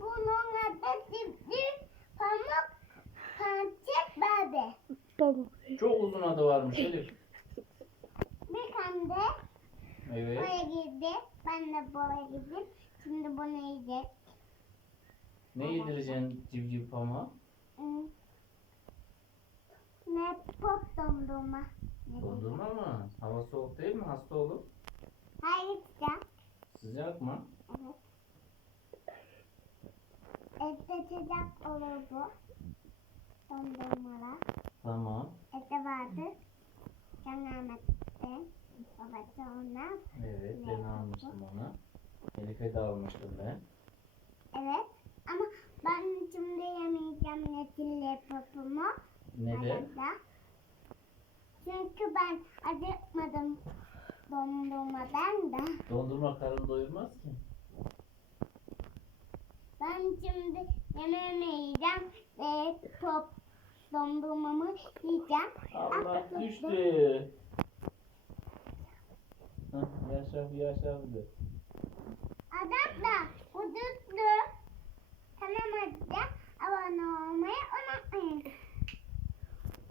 Bunun adı dipdip pamuk pançet bebe. Pamuk. Çok uzun adı varmış Elif. Bir tane de Evet. buraya girdi. Ben de buraya girdim. Şimdi bunu yiyecek. Ne yedireceksin civciv pama? Hmm. Ne pop dondurma. Ne Dondurma mı? Hava soğuk değil mi? Hasta olur. Hayır sıcak. Sıcak mı? Sıcak olur bu. Dondurmalar. Tamam. Evde vardı. Can Ahmet'te. Babası ona. Evet Ne ben almıştım onu. Elif'e de almıştım ben. Evet. Ama ben şimdi yemeyeceğim netille popumu. Neden? Arada. Çünkü ben acıkmadım dondurmadan da. Dondurma karın doyurmaz ki. Ben şimdi yemeğimi yiyeceğim ve pop dondurmamı yiyeceğim. Allah Ah, düştü. Hah, yaşa yaşa